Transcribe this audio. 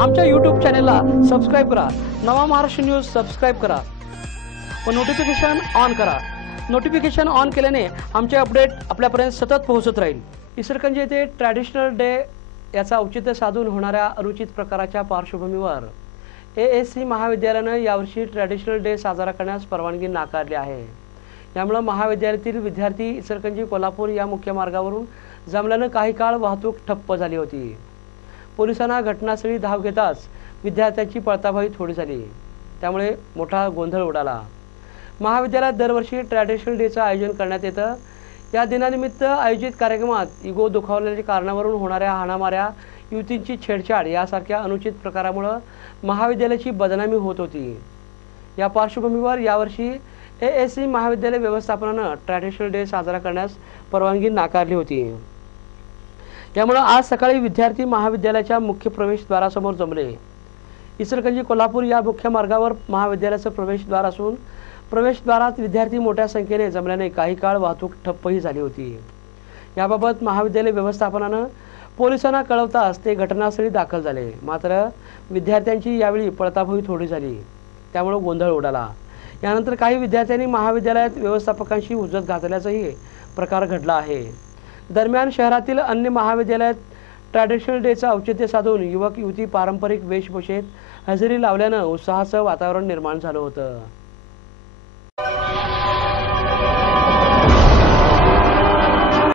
आमच्या YouTube चॅनेलला subscribe करा। नवा महाराष्ट्र न्यूज सबस्क्राईब करा व नोटिफिकेशन ऑन करा। नोटिफिकेशन ऑन केल्याने आमचे अपडेट आपल्यापर्यंत सतत पोहोचत राहील। इचलकरंजी येथे ट्रॅडिशनल डे याचा औचित्य साधून होणाऱ्या अनुचित प्रकाराच्या पार्श्वभूमीवर ASC महाविद्यालयाने यावर्षी ट्रॅडिशनल डे साजरा करण्यास परवानगी नाकारली आहे। यामुळे महाविद्यालयातील विद्यार्थी इचलकरंजी कोल्हापूर या मुख्य मार्गावरून जमल्याने काही काळ वाहतूक ठप्प झाली होती। पोलिसांना घटनास्थळी धाव घेताच विद्यार्थ्यांची पळताभाई थोडी झाली, त्यामुळे मोठा गोंधळ उडाला। महाविद्यालयात दरवर्षी ट्रॅडिशनल डेचं आयोजन करण्यात येतं। या दिनानिमित्त आयोजित कार्यक्रमात इगो दुखावल्याच्या कारणावरून होणाऱ्या हाणामाऱ्या, युवतींची छेडछाड यासारख्या अनुचित प्रकारामुळे महाविद्यालयाची बदनामी होत होती। या पार्श्वभूमीवर यावर्षी ASC महाविद्यालय व्यवस्थापनाने ट्रॅडिशनल डे साजरा करण्यास परवानगी नाकारली होती। यामुळे आज सकाळी विद्यार्थी महाविद्यालयाच्या मुख्य प्रवेशद्वारासमोर जमले। इचलकरंजी कोल्हापूर या मुख्य मार्गावर महाविद्यालयाचे प्रवेशद्वार असून प्रवेशद्वारात विद्यार्थी मोठ्या संख्येने जमल्याने काही काळ वाहतूक ठप्पही झाली होती। याबाबत महाविद्यालय व्यवस्थापनाने पोलिसांना कळवताच ते घटनास्थळी दाखल झाले। मात्र विद्यार्थ्यांची यावेळी पळताभाई थोडी झाली, त्यामुळे गोंधळ उडाला। यानंतर काही विद्यार्थ्यांनी महाविद्यालयात व्यवस्थापकांशी हुज्जत घातल्याचाही प्रकार घडला आहे। दरम्यान शहरातील अन्य महाविद्यालयात ट्रॅडिशनल डेचं औचित्य साधून युवक युवती पारंपरिक वेशभूषेत हजेरी लावल्याने उत्साहाचं वातावरण निर्माण झालं होतं।